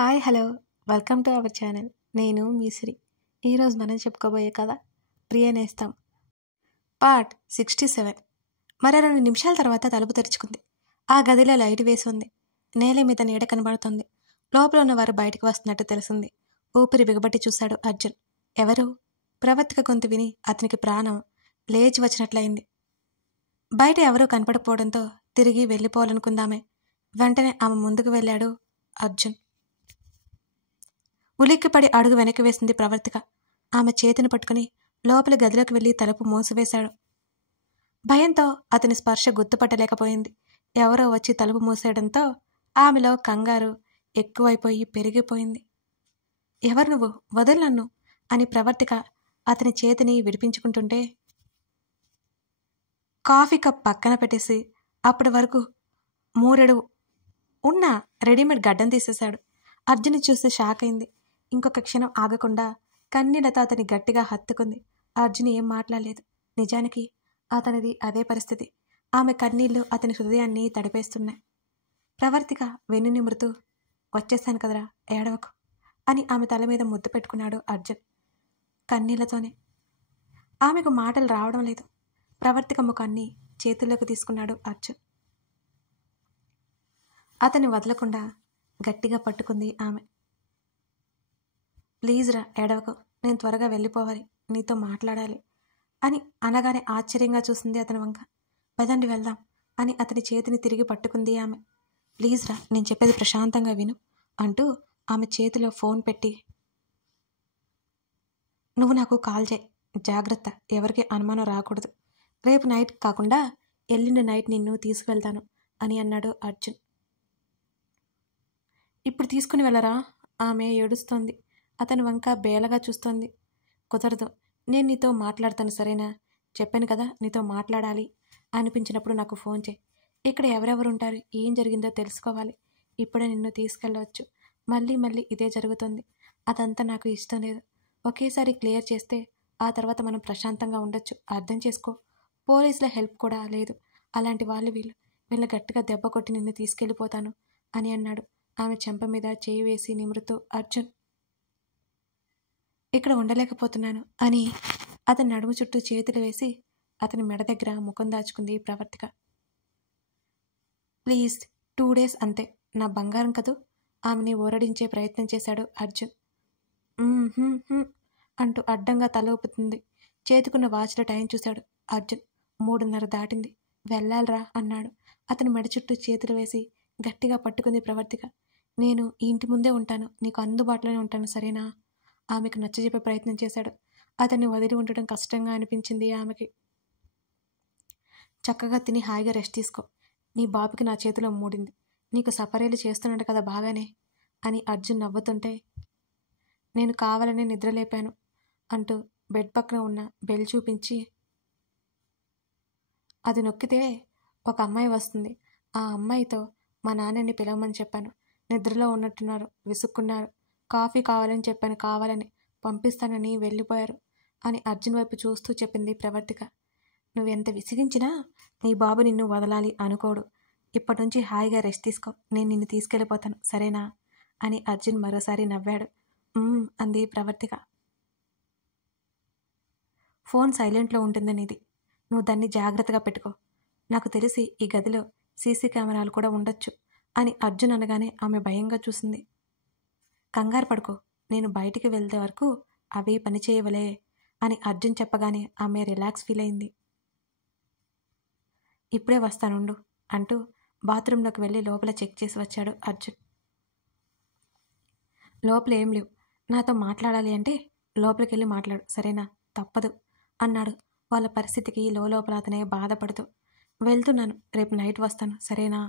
Hi hello welcome to our channel. నేను మీ శ్రీ. ఈరోజు మనం చెప్పుకోబోయే కథ ప్రియనేస్తం పార్ట్ 67. మరి 2 నిమిషాల తర్వాత తలుపు తెరుచుకుంది. ఆ గదిలో లైట్ వేసి ఉంది. నేల మీద నీడ కనబడుతుంది. లోపల ఉన్నవారు బయటకు వస్తున్నట్టు తెలిసింది. ఊపిరి బిగబట్టి చూశాడు అర్జున్. ఎవరు? ప్రవర్తిక గొంతు విని అతనికి ప్రాణం లేచి వచ్చినట్లయింది. బయట ఎవరూ కనపడకపోవడంతో తిరిగి వెళ్ళిపోవాలనుకుందామే. వెంటనే ఆమె ముందుకు వెళ్ళాడు అర్జున్. ఉలిక్కిపడి అడుగు వెనక్కి వేసింది ప్రవర్తిక. ఆమె చేతిని పట్టుకుని లోపలి గదిలోకి వెళ్లి తలుపు మూసివేశాడు. భయంతో అతని స్పర్శ గుర్తుపట్టలేకపోయింది. ఎవరో వచ్చి తలుపు మూసేయడంతో ఆమెలో కంగారు ఎక్కువైపోయి పెరిగిపోయింది. ఎవరు నువ్వు? వదలు నన్ను అని ప్రవర్తిక అతని చేతిని విడిపించుకుంటుంటే కాఫీ కప్ పక్కన పెట్టేసి అప్పటి వరకు మూరెడు ఉన్న రెడీమేడ్ గడ్డం తీసేశాడు. అర్జున్ చూసి షాక్ అయింది. ఇంకొక క్షణం ఆగకుండా కన్నీళ్లతో అతని గట్టిగా హత్తుకుంది. అర్జున్ ఏం మాట్లాడలేదు. నిజానికి అతనిది అదే పరిస్థితి. ఆమె కన్నీళ్లు అతని హృదయాన్ని తడిపేస్తున్నాయి. ప్రవర్తిక వెన్ను నిమురుతూ, వచ్చేసాను కదరా, ఏడవకు అని ఆమె తల మీద ముద్దు పెట్టుకున్నాడు అర్జున్ కన్నీళ్లతోనే. ఆమెకు మాటలు రావడం లేదు. ప్రవర్తిక ముఖాన్ని చేతుల్లోకి తీసుకున్నాడు అర్జున్. అతన్ని వదలకుండా గట్టిగా పట్టుకుంది ఆమె. ప్లీజ్ రా, ఏడవకు, నేను త్వరగా వెళ్ళిపోవాలి, నీతో మాట్లాడాలి అని అనగానే ఆశ్చర్యంగా చూసింది అతని వంక. పదండి వెళ్దాం అని అతని చేతిని తిరిగి పట్టుకుంది ఆమె. ప్లీజ్ రా, నేను చెప్పేది ప్రశాంతంగా విను అంటూ ఆమె చేతిలో ఫోన్ పెట్టి, నువ్వు నాకు కాల్ చేయి, జాగ్రత్త, ఎవరికి అనుమానం రాకూడదు. రేపు నైట్ కాకుండా ఎల్లుండి నైట్ నిన్ను తీసుకువెళ్తాను అని అన్నాడు అర్జున్. ఇప్పుడు తీసుకుని వెళ్ళరా? ఆమె ఏడుస్తోంది. అతని వంక బేలగా చూస్తోంది. కుదరదు, నేను నీతో మాట్లాడతాను, సరేనా? చెప్పాను కదా, నీతో మాట్లాడాలి అనిపించినప్పుడు నాకు ఫోన్ చేయి. ఇక్కడ ఎవరెవరు ఉంటారు, ఏం జరిగిందో తెలుసుకోవాలి. ఇప్పుడే నిన్ను తీసుకెళ్ళవచ్చు. మళ్ళీ మళ్ళీ ఇదే జరుగుతుంది. అదంతా నాకు ఇష్టం లేదు. ఒకేసారి క్లియర్ చేస్తే ఆ తర్వాత మనం ప్రశాంతంగా ఉండొచ్చు. అర్థం చేసుకో. పోలీసుల హెల్ప్ కూడా లేదు. అలాంటి వాళ్ళు వీళ్ళు గట్టిగా దెబ్బ కొట్టి నిన్ను తీసుకెళ్ళిపోతాను అని అన్నాడు. ఆమె చెంప మీద చేయి వేసి నిమురుతూ, అర్జున్, ఇక్కడ ఉండలేకపోతున్నాను అని అతని నడుము చుట్టూ చేతులు వేసి అతని మెడ దగ్గర ముఖం దాచుకుంది ప్రవర్తిక. ప్లీజ్ 2 days అంతే, నా బంగారం కదూ ఆమెని ఊరడించే ప్రయత్నం చేశాడు అర్జున్. అంటూ అడ్డంగా తల ఊపుతుంది. చేతుకున్న వాచ్లో టైం చూశాడు అర్జున్. 3:30 దాటింది. వెళ్ళాలరా అన్నాడు. అతని మెడ చుట్టూ చేతులు వేసి గట్టిగా పట్టుకుంది ప్రవర్తిక. నేను ఈ ఇంటి ముందే ఉంటాను, నీకు అందుబాటులోనే ఉంటాను, సరేనా? ఆమెకు నచ్చజెప్పే ప్రయత్నం చేశాడు. అతన్ని వదిలి ఉండటం కష్టంగా అనిపించింది ఆమెకి. చక్కగా తిని హాయిగా రెస్ట్ తీసుకో. నీ బాబుకి నా చేతిలో మూడింది. నీకు సపరేలు చేస్తున్నాడు కదా బాగానే అని అర్జున్ నవ్వుతుంటే, నేను కావాలనే నిద్రలేపాను అంటూ బెడ్ పక్కన ఉన్న బెల్ చూపించి, అది నొక్కితే ఒక అమ్మాయి వస్తుంది. ఆ అమ్మాయితో మా నాన్నని పిలవమని చెప్పాను. నిద్రలో ఉన్నట్టున్నారు, విసుక్కున్నారు. కాఫీ కావాలని చెప్పాను, కావాలని పంపిస్తానని వెళ్ళిపోయారు అని అర్జున్ వైపు చూస్తూ చెప్పింది ప్రవర్తిక. నువ్వెంత విసిగించినా నీ బాబు నిన్ను వదలాలి అనుకోడు. ఇప్పటి నుంచి హాయిగా రెస్ట్ తీసుకో, నేను నిన్ను తీసుకెళ్ళిపోతాను, సరేనా అని అర్జున్ మరోసారి నవ్వాడు. అంది ప్రవర్తిక. ఫోన్ సైలెంట్లో ఉంటుందని ఇది, నువ్వు దాన్ని జాగ్రత్తగా పెట్టుకో. నాకు తెలిసి ఈ గదిలో సీసీ కెమెరాలు కూడా ఉండొచ్చు అని అర్జున్ అనగానే ఆమె భయంగా చూసింది. కంగారు పడుకో, నేను బయటికి వెళ్తే వరకు అవి పనిచేయవలే అని అర్జున్ చెప్పగానే ఆమె రిలాక్స్ ఫీల్ అయింది. ఇప్పుడే వస్తానుండు అంటూ బాత్రూంలోకి వెళ్ళి లోపల చెక్ చేసి వచ్చాడు అర్జున్. లోపల ఏం లేవు. నాతో మాట్లాడాలి అంటే లోపలికి వెళ్ళి మాట్లాడు, సరేనా? తప్పదు అన్నాడు వాళ్ళ పరిస్థితికి లోపల అతనే బాధపడుతూ. వెళ్తున్నాను, రేపు నైట్ వస్తాను, సరేనా?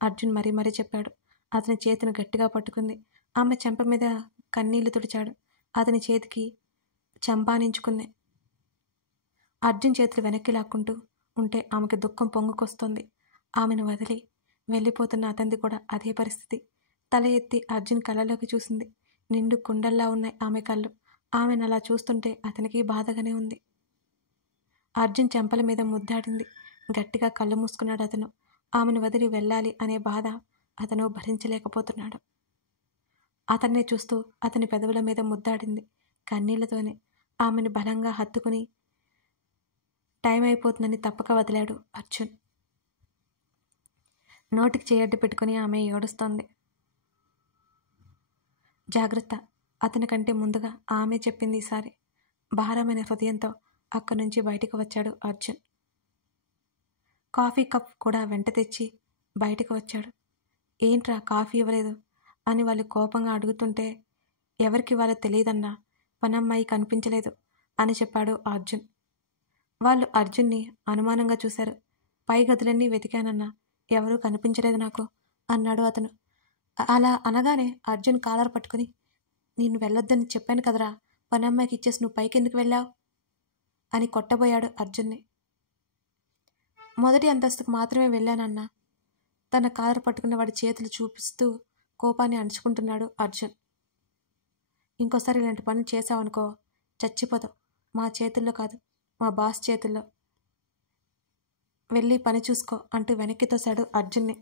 అర్జున్ మరీ చెప్పాడు. అతని చేతిని గట్టిగా పట్టుకుంది. ఆమె చెంప మీద కన్నీళ్లు తుడిచాడు. అతని చేతికి చంపానించుకుంది. అర్జున్ చేతులు వెనక్కి లాక్కుంటూ ఉంటే ఆమెకి దుఃఖం పొంగుకొస్తుంది. ఆమెను వదిలి వెళ్ళిపోతున్న అతనిది కూడా అదే పరిస్థితి. తల ఎత్తి అర్జున్ కళ్ళలోకి చూసింది. నిండు కుండల్లా ఉన్నాయి ఆమె కళ్ళు. ఆమెను అలా చూస్తుంటే అతనికి బాధగానే ఉంది. అర్జున్ చెంపల మీద ముద్దాడింది. గట్టిగా కళ్ళు మూసుకున్నాడు అతను. ఆమెను వదిలి వెళ్ళాలి అనే బాధ అతను భరించలేకపోతున్నాడు. అతన్నే చూస్తూ అతని పెదవుల మీద ముద్దాడింది కన్నీళ్లతోనే. ఆమెను బలంగా హత్తుకుని టైం అయిపోతుందని తప్పక వదిలాడు అర్జున్. నోటికి చేయడ్డు పెట్టుకుని ఆమె ఏడుస్తోంది. జాగ్రత్త, అతని కంటే ముందుగా ఆమె చెప్పింది ఈసారి. భారమైన హృదయంతో అక్కడి నుంచి బయటకు వచ్చాడు అర్జున్. కాఫీ కప్ కూడా వెంట తెచ్చి బయటకు వచ్చాడు. ఏంట్రా కాఫీ ఇవ్వలేదు అని వాళ్ళు కోపంగా అడుగుతుంటే, ఎవరికి వాళ్ళో తెలియదన్నా, పనమ్మాయి కనిపించలేదు అని చెప్పాడు అర్జున్. వాళ్ళు అర్జున్ని అనుమానంగా చూశారు. పై గదులన్నీ వెతికానన్నా ఎవరూ కనిపించలేదు నాకు అన్నాడు అతను. అలా అనగానే అర్జున్ కాలర్ పట్టుకుని, నేను వెళ్ళొద్దని చెప్పాను కదరా, పనమ్మాయికి ఇచ్చేసి నువ్వు పైకెందుకు వెళ్ళావు అని కొట్టబోయాడు అర్జున్ని. మొదటి అంతస్తుకు మాత్రమే వెళ్ళానన్నా. తన కాలర్ పట్టుకున్న వాడి చేతులు చూపిస్తూ కోపాన్ని అణుచుకుంటున్నాడు అర్జున్. ఇంకోసారి ఇలాంటి పని చేశావనుకో చచ్చిపోతావు. మా చేతుల్లో కాదు, మా బాస్ చేతుల్లో. వెళ్ళి పని చూసుకో అంటూ వెనక్కి తోశాడు అర్జున్ని.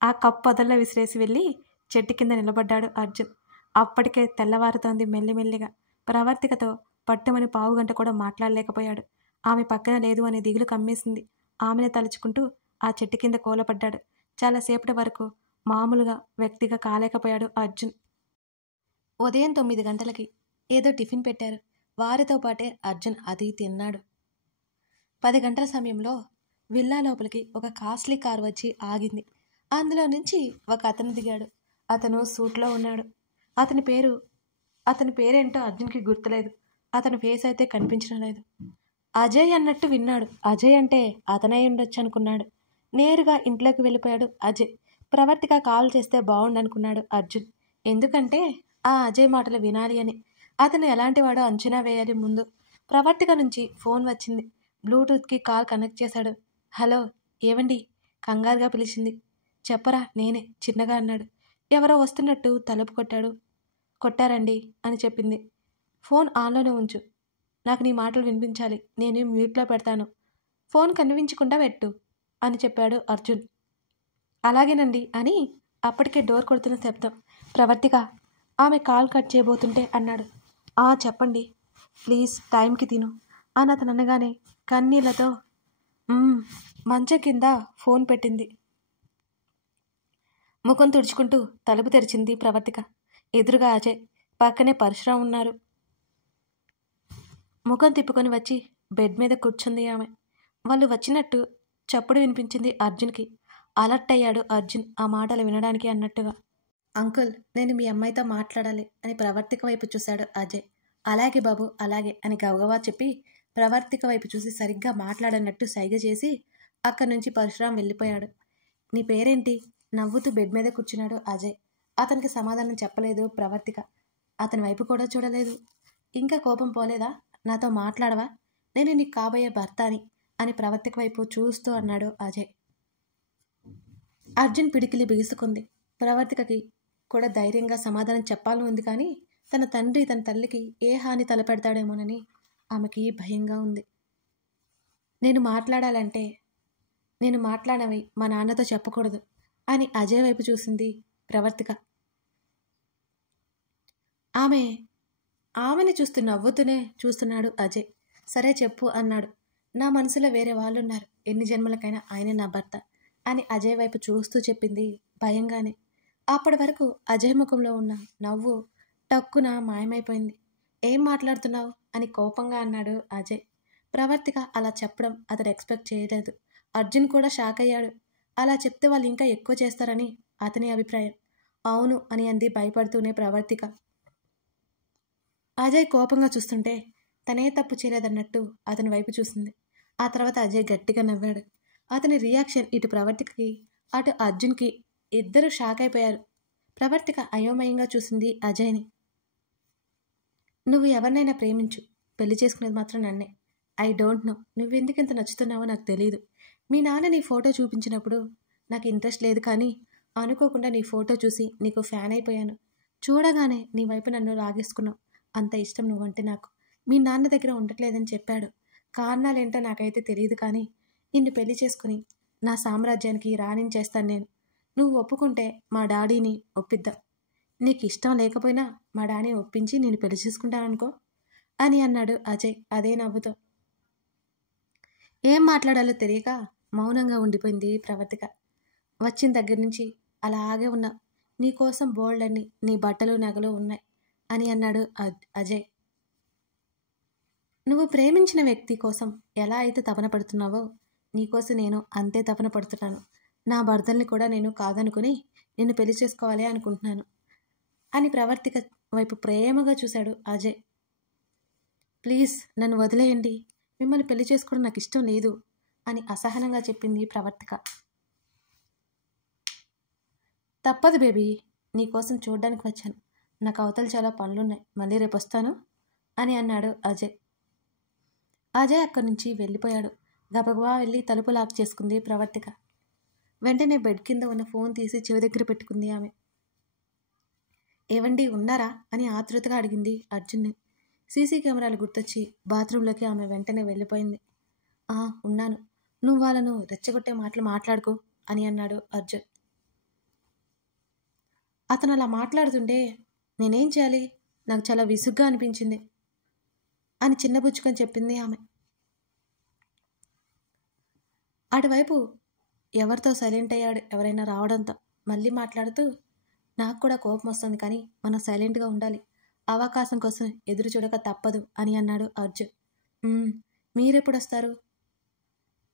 ఆ కప్ పొదల్లో విసిరేసి వెళ్ళి చెట్టు కింద నిలబడ్డాడు అర్జున్. అప్పటికే తెల్లవారుతోంది మెల్లిమెల్లిగా. ప్రవర్తికతో పట్టుమని పావుగంట కూడా మాట్లాడలేకపోయాడు. ఆమె పక్కన లేదు అనే దిగులు కమ్మేసింది. ఆమెను తలుచుకుంటూ ఆ చెట్టు కింద కూలపడ్డాడు. చాలాసేపటి వరకు మామూలుగా వ్యక్తిగా కాలేకపోయాడు అర్జున్. ఉదయం 9 గంటలకి ఏదో టిఫిన్ పెట్టారు. వారితో పాటే అర్జున్ అది తిన్నాడు. 10 గంటల సమయంలో విల్లా లోపలికి ఒక కాస్ట్లీ కారు వచ్చి ఆగింది. అందులో నుంచి ఒక అతను దిగాడు. అతను సూట్లో ఉన్నాడు. అతని పేరేంటో అర్జున్కి గుర్తులేదు. అతని ఫేస్ అయితే కనిపించడం లేదు. అజయ్ అన్నట్టు విన్నాడు. అజయ్ అంటే అతనే ఉండొచ్చు అనుకున్నాడు. నేరుగా ఇంట్లోకి వెళ్ళిపోయాడు అజయ్. ప్రవర్తిక కాల్ చేస్తే బాగుండనుకున్నాడు అర్జున్. ఎందుకంటే ఆ అజయ్ మాటలు వినాలి అని. అతను ఎలాంటివాడో అంచనా వేయాలి ముందు. ప్రవర్తిక నుంచి ఫోన్ వచ్చింది. బ్లూటూత్కి కాల్ కనెక్ట్ చేశాడు. హలో, ఏవండి? కంగారుగా పిలిచింది. చెప్పరా, నేనే చిన్నగా అన్నాడు. ఎవరో వస్తున్నట్టు తలుపు కొట్టారండి అని చెప్పింది. ఫోన్ ఆన్లోనే ఉంచు, నాకు నీ మాటలు వినిపించాలి. నేను మ్యూట్లో పెడతాను. ఫోన్ కనిపించకుండా పెట్టు అని చెప్పాడు అర్జున్. అలాగేనండి అని అప్పటికే డోర్ కొడుతున్న శబ్దం. ప్రవర్తిక ఆమె కాల్ కట్ చేయబోతుంటే అన్నాడు. చెప్పండి ప్లీజ్, టైంకి తిను అని అతను అనగానే కన్నీళ్లతో మంచం కింద ఫోన్ పెట్టింది. ముఖం తుడుచుకుంటూ తలుపు తెరిచింది ప్రవర్తిక. ఎదురుగా అజయ్, పక్కనే పరశురాం ఉన్నారు. ముఖం తిప్పుకొని వచ్చి బెడ్ మీద కూర్చుంది ఆమె. వాళ్ళు వచ్చినట్టు చప్పుడు వినిపించింది అర్జున్కి. అలర్ట్ అయ్యాడు అర్జున్ ఆ మాటలు వినడానికి అన్నట్టుగా. అంకుల్, నేను మీ అమ్మాయితో మాట్లాడాలి అని ప్రవర్తిక వైపు చూశాడు అజయ్. అలాగే బాబు, అలాగే అని గవగవా చెప్పి ప్రవర్తిక వైపు చూసి సరిగ్గా మాట్లాడన్నట్టు సైగ చేసి అక్కడి నుంచి పరశురాం వెళ్ళిపోయాడు. నీ పేరేంటి? నవ్వుతూ బెడ్ మీద కూర్చున్నాడు అజయ్. అతనికి సమాధానం చెప్పలేదు ప్రవర్తిక. అతని వైపు కూడా చూడలేదు. ఇంకా కోపం పోలేదా? నాతో మాట్లాడవా? నేను నీకు కాబోయే భర్త అని ప్రవర్తిక వైపు చూస్తూ అన్నాడు అజయ్. అర్జున్ పిడికిలి బిగుసుకుంది. ప్రవర్తికకి కూడా ధైర్యంగా సమాధానం చెప్పాలని ఉంది, కానీ తన తండ్రి తన తల్లికి ఏ హాని తలపెడతాడేమోనని ఆమెకి భయంగా ఉంది. నేను మాట్లాడవి మా నాన్నతో చెప్పకూడదు అని అజయ్ వైపు చూసింది ప్రవర్తిక. ఆమెని చూస్తూ నవ్వుతూనే చూస్తున్నాడు అజయ్. సరే చెప్పు అన్నాడు. నా మనసులో వేరే వాళ్ళున్నారు. ఎన్ని జన్మలకైనా ఆయనే నా భర్త అని అజయ్ వైపు చూస్తూ చెప్పింది భయంగానే. అప్పటి వరకు అజయ్ ముఖంలో ఉన్న నవ్వు టక్కున మాయమైపోయింది. ఏం మాట్లాడుతున్నావు అని కోపంగా అన్నాడు అజయ్. ప్రవర్తిక అలా చెప్పడం అతడు ఎక్స్పెక్ట్ చేయలేదు. అర్జున్ కూడా షాక్ అయ్యాడు. అలా చెప్తే వాళ్ళు ఇంకా ఎక్కువ చేస్తారని అతని అభిప్రాయం. అవును అని అంది భయపడుతూనే ప్రవర్తిక. అజయ్ కోపంగా చూస్తుంటే తనే తప్పు చేయలేదన్నట్టు అతని వైపు చూసింది. ఆ తర్వాత అజయ్ గట్టిగా నవ్వాడు. అతని రియాక్షన్ ఇటు ప్రవర్తికకి అటు అర్జున్కి ఇద్దరు షాక్ అయిపోయారు. ప్రవర్తిక అయోమయంగా చూసింది అజయ్ని. నువ్వు ఎవరినైనా ప్రేమించు, పెళ్లి చేసుకునేది మాత్రం నన్నే. ఐ డోంట్ నో నువ్వెందుకు ఇంత నచ్చుతున్నావో నాకు తెలీదు. మీ నాన్న నీ ఫోటో చూపించినప్పుడు నాకు ఇంట్రెస్ట్ లేదు, కానీ అనుకోకుండా నీ ఫోటో చూసి నీకు ఫ్యాన్ అయిపోయాను. చూడగానే నీ వైపు నన్ను లాగేసుకున్నావు. అంత ఇష్టం నువ్వంటే నాకు. మీ నాన్న దగ్గర ఉండట్లేదని చెప్పాడు. కారణాలేంటో నాకైతే తెలియదు, కానీ నిన్ను పెళ్లి చేసుకుని నా సామ్రాజ్యానికి రాణించేస్తాను నేను. నువ్వు ఒప్పుకుంటే మా డాడీని ఒప్పిద్దాం. నీకు ఇష్టం లేకపోయినా మా డాడీని ఒప్పించి నేను పెళ్లి చేసుకుంటాననుకో అని అన్నాడు అజయ్ అదే నవ్వుతో. ఏం మాట్లాడాలో తెలియక మౌనంగా ఉండిపోయింది ప్రవర్తిక. వచ్చిన దగ్గర నుంచి అలాగే ఉన్నా, నీకోసం బోల్డన్ని నీ బట్టలు నగలు ఉన్నాయి అని అన్నాడు అజయ్. నువ్వు ప్రేమించిన వ్యక్తి కోసం ఎలా అయితే తపన పడుతున్నావో నీకోసం నేను అంతే తపన పడుతున్నాను. నా భర్తల్ని కూడా నేను కాదనుకుని నిన్ను పెళ్లి చేసుకోవాలి అనుకుంటున్నాను అని ప్రవర్తిక వైపు ప్రేమగా చూశాడు అజయ్. ప్లీజ్ నన్ను వదిలేయండి, మిమ్మల్ని పెళ్లి చేసుకోవడం నాకు ఇష్టం లేదు అని అసహనంగా చెప్పింది ప్రవర్తిక. తప్పదు బేబీ, నీకోసం చూడ్డానికి వచ్చాను. నాకు అవతల చాలా పనులున్నాయి, మళ్ళీ రేపు వస్తాను అని అన్నాడు అజయ్. అజయ్ అక్కడి నుంచి వెళ్ళిపోయాడు. గబగబా వెళ్ళి తలుపు లాక్ చేసుకుంది ప్రవర్తిక. వెంటనే బెడ్ కింద ఉన్న ఫోన్ తీసి చెవి దగ్గర పెట్టుకుంది ఆమె. ఏవండి ఉన్నారా అని ఆతృతగా అడిగింది అర్జున్ని. సీసీ కెమెరాలు గుర్తొచ్చి బాత్రూంలోకి ఆమె వెంటనే వెళ్ళిపోయింది. ఉన్నాను, నువ్వు వాళ్ళను రెచ్చగొట్టే మాటలు మాట్లాడుకో అని అన్నాడు అర్జున్. అతను అలా మాట్లాడుతుంటే నేనేం చేయాలి, నాకు చాలా విసుగ్గా అనిపించింది అని చిన్నబుచ్చుకొని చెప్పింది ఆమె. అటువైపు ఎవరితో సైలెంట్ అయ్యాడు ఎవరైనా రావడంతో మళ్ళీ మాట్లాడుతూ, నాకు కూడా కోపం వస్తుంది, కానీ మనం సైలెంట్గా ఉండాలి, అవకాశం కోసం ఎదురు చూడక తప్పదు అని అన్నాడు అర్జున్. మీరెప్పుడు వస్తారు?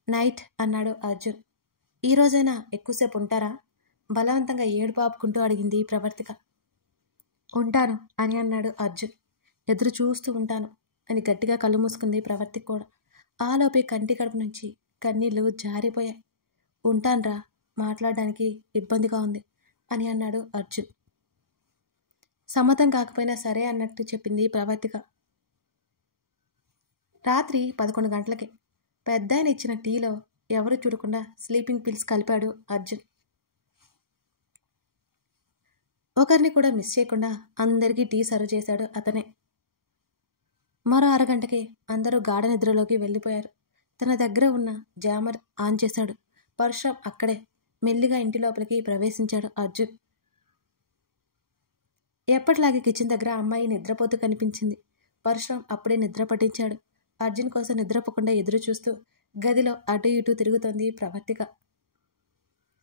నైట్ అన్నాడు అర్జున్. ఈరోజైనా ఎక్కువసేపు ఉంటారా? బలవంతంగా ఏడుపు ఆపుకుంటూ అడిగింది ప్రవర్తిక. ఉంటాను అని అన్నాడు అర్జున్. ఎదురు చూస్తూ ఉంటాను అని గట్టిగా కళ్ళు మూసుకుంది ప్రవర్తిక కూడా. ఆలోపే కంటి కడుపు నుంచి కన్నీళ్లు జారిపోయాయి. ఉంటాన్రా, మాట్లాడడానికి ఇబ్బందిగా ఉంది అని అన్నాడు అర్జున్. సమ్మతం కాకపోయినా సరే అన్నట్టు చెప్పింది ప్రవర్తిక. రాత్రి 11 గంటలకి పెద్దాయన ఇచ్చిన టీలో ఎవరు చూడకుండా స్లీపింగ్ పిల్స్ కలిపాడు అర్జున్. ఒకరిని కూడా మిస్ చేయకుండా అందరికీ టీ సర్వ్ చేశాడు అతనే. మరో అరగంటకి అందరూ గాఢ నిద్రలోకి వెళ్ళిపోయారు. తన దగ్గర ఉన్న జామర్ ఆన్ చేశాడు. పరశురాం అక్కడే మెల్లిగా ఇంటి లోపలికి ప్రవేశించాడు అర్జున్. ఎప్పటిలాగే కిచెన్ దగ్గర అమ్మాయి నిద్రపోతూ కనిపించింది. పరశురాం అప్పుడే నిద్ర పట్టించాడు. అర్జున్ కోసం నిద్రపోకుండా ఎదురు చూస్తూ గదిలో అటు ఇటు తిరుగుతోంది ప్రవర్తిక.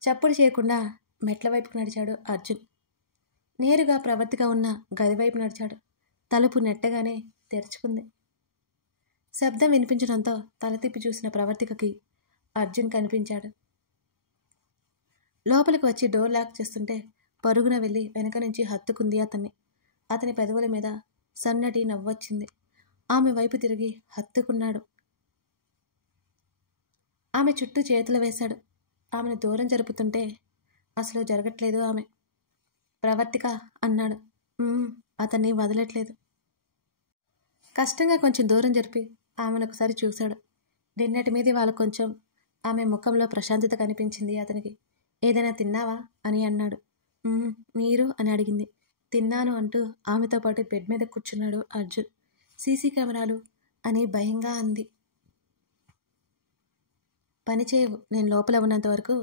చప్పుడు చేయకుండా మెట్ల వైపుకు నడిచాడు అర్జున్. నేరుగా ప్రవర్తిక ఉన్న గది వైపు నడిచాడు. తలుపు నెట్టగానే తెరుచుకుంది. శబ్దం వినిపించడంతో తల తిప్పి చూసిన ప్రవర్తికకి అర్జున్ కనిపించాడు. లోపలికి వచ్చి డోర్ లాక్ చేస్తుంటే పరుగున వెళ్ళి వెనక నుంచి హత్తుకుంది అతన్ని. అతని పెదవుల మీద సన్నటి నవ్వొచ్చింది. ఆమె వైపు తిరిగి హత్తుకున్నాడు. ఆమె చుట్టూ చేతులు వేశాడు. ఆమెను దూరం జరుపుతుంటే అసలు జరగట్లేదు ఆమె. ప్రవర్తిక అన్నాడు. అతన్ని వదలట్లేదు. కష్టంగా కొంచెం దూరం జరిపి ఆమెను ఒకసారి చూశాడు. నిన్నటి మీద వాళ్ళు కొంచెం ఆమె ముఖంలో ప్రశాంతత కనిపించింది అతనికి. ఏదైనా తిన్నావా అని అన్నాడు. మీరు అని అడిగింది. తిన్నాను అంటూ ఆమెతో పాటు బెడ్ మీద కూర్చున్నాడు అర్జున్. సీసీ కెమెరాలు అని భయంగా అంది. పని చేయవు, నేను లోపల ఉన్నంత వరకు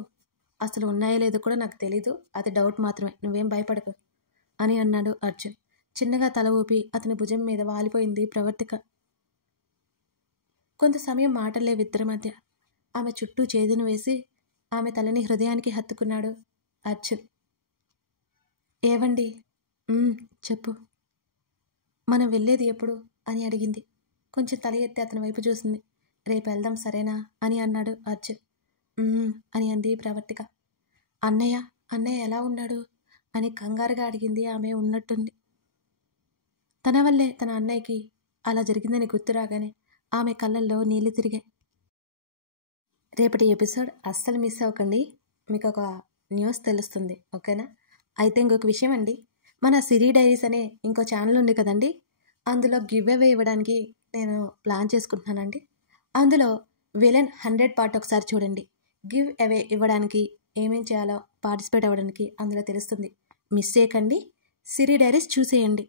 అసలు ఉన్నాయో లేదో కూడా నాకు తెలీదు, అది డౌట్ మాత్రమే, నువ్వేం భయపడకు అని అన్నాడు అర్జున్. చిన్నగా తల ఊపి అతని భుజం మీద వాలిపోయింది ప్రవర్తిక. కొంత సమయం మాటల్లేవిద్దరి మధ్య. ఆమె చుట్టూ చేదును వేసి ఆమె తలని హృదయానికి హత్తుకున్నాడు అర్జున్. ఏవండి? చెప్పు. మనం వెళ్ళేది ఎప్పుడు అని అడిగింది. కొంచెం తల ఎత్తి అతని వైపు చూసింది. రేపు వెళ్దాం సరేనా అని అన్నాడు అర్జున్. అని అంది ప్రవర్తిక. అన్నయ్య అన్నయ్య ఎలా ఉన్నాడు అని కంగారుగా అడిగింది ఆమె ఉన్నట్టుండి. తన వల్లే తన అన్నయ్యకి అలా జరిగిందని గుర్తురాగానే ఆమె కళ్ళల్లో నీళ్లు తిరిగాయి. రేపటి ఎపిసోడ్ అస్సలు మిస్ అవ్వకండి, మీకు ఒక న్యూస్ తెలుస్తుంది, ఓకేనా? అయితే ఇంకొక విషయం అండి, మన సిరి డైరీస్ అనే ఇంకో ఛానల్ ఉంది కదండి, అందులో గివ్ అవే ఇవ్వడానికి నేను ప్లాన్ చేసుకుంటున్నానండి. అందులో విలన్ 100 పార్ట్ ఒకసారి చూడండి. గివ్ అవే ఇవ్వడానికి ఏమేం చేయాలో పార్టిసిపేట్ అవ్వడానికి అందులో తెలుస్తుంది. మిస్ చేయకండి. సిరి డైరీస్ చూసేయండి.